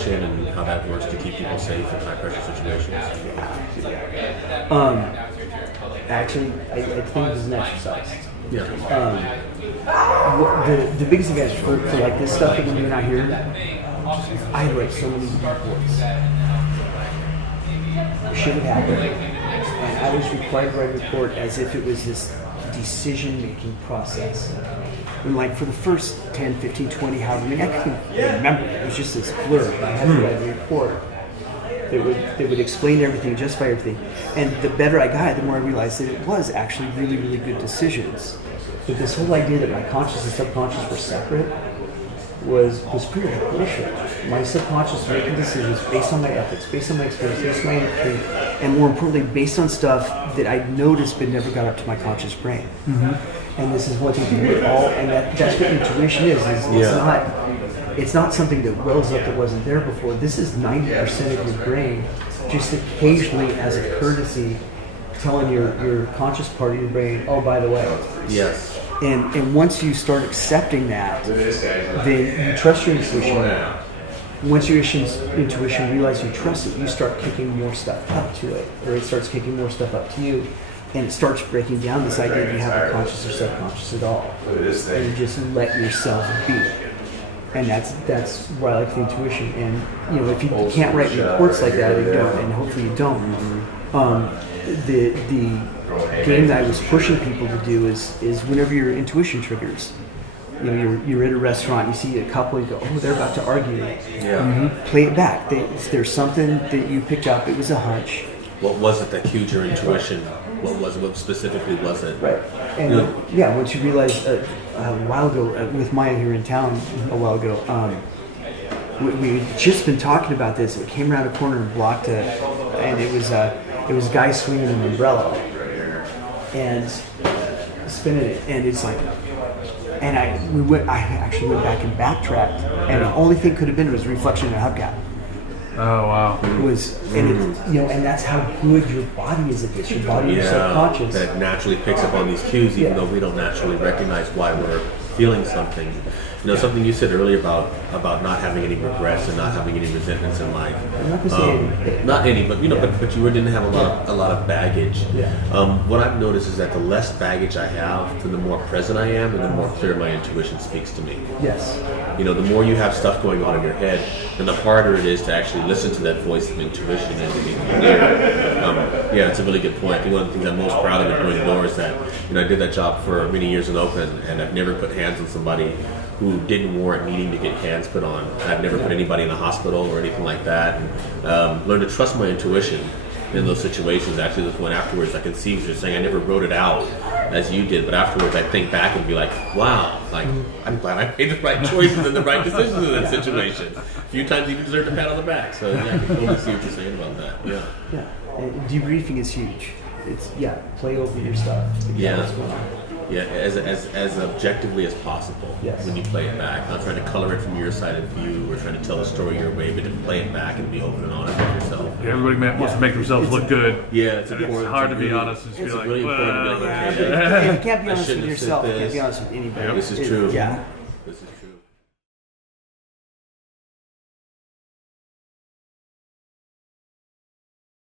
intuition and how that works to keep people safe in high pressure situations? Actually, I think it's an exercise. Yeah. The biggest advantage for like this stuff that we're doing out here, I write so many reports. Shit would happen, and I was required to write a report as if it was this decision-making process. And like for the first 10, 15, 20, however many, I couldn't remember. It was just this blur. I had to write a report that would explain everything, justify everything. And the better I got, the more I realized that it was actually really, really good decisions. But this whole idea that my conscious and subconscious were separate was pretty bullshit. My subconscious was making decisions based on my ethics, based on my experience, based on my history, and more importantly, based on stuff that I'd noticed but never got up to my conscious brain. Mm-hmm. And this is what they do it all, and that's what intuition is. It's not something that wells up that wasn't there before. This is 90% of your brain, just occasionally as a courtesy, telling your conscious part of your brain, oh, by the way. Yes. And once you start accepting that, then you trust your intuition. Once your intuition realizes you trust it, you start kicking more stuff up to it, or it starts kicking more stuff up to you, and it starts breaking down this idea that you have a conscious or subconscious at all, and you just let yourself be. And that's why I like the intuition. And if you can't write reports like that, and hopefully you don't. The game that I was pushing people to do is whenever your intuition triggers, you're at a restaurant, you see a couple, and you go, oh, they're about to argue. Yeah. Mm-hmm. Play it back. There's something that you picked up. It was a hunch. What was it that cued your intuition? What specifically was it? Right. And once you realize a while ago, with Maya here in town a while ago, we'd just been talking about this. It came around a corner and blocked it, and it was a guy swinging an umbrella and spinning it, and it's like, and I actually went back and backtracked, and the only thing could have been was reflection in a hubcap. Oh wow! And that's how good your body is at this. Your body is subconscious that naturally picks up on these cues, even though we don't naturally recognize why we're feeling something. Something you said earlier about not having any regrets and not having any resentments in life. Not any, but but you didn't have a lot of baggage. Yeah. What I've noticed is that the less baggage I have, the more present I am, and the more clear my intuition speaks to me. Yes. The more you have stuff going on in your head, then the harder it is to actually listen to that voice of intuition and to be clear. It's a really good point. I think one of the things I'm most proud of at doing Door is that I did that job for many years in Oakland, and I've never put hands on somebody who didn't warrant needing to get hands put on. I've never put anybody in the hospital or anything like that. And learned to trust my intuition in those situations. Actually, this one afterwards, I can see what you're saying. I never wrote it out as you did, but afterwards I think back and be like, wow, I'm glad I made the right choices and the right decisions in that situation. A few times you even deserve a pat on the back. So I can totally see what you're saying about that. Yeah. And debriefing is huge. It's play over your stuff. What's going on. Yeah, as objectively as possible when you play it back. Not trying to color it from your side of view or trying to tell the story your way, but to play it back and be open and honest with yourself. Yeah, everybody wants to make themselves look good. Yeah, it's hard to be honest and feel like, really important to be like, if you can't be honest with yourself, you can't be honest with anybody. This is true. Yeah. This is true.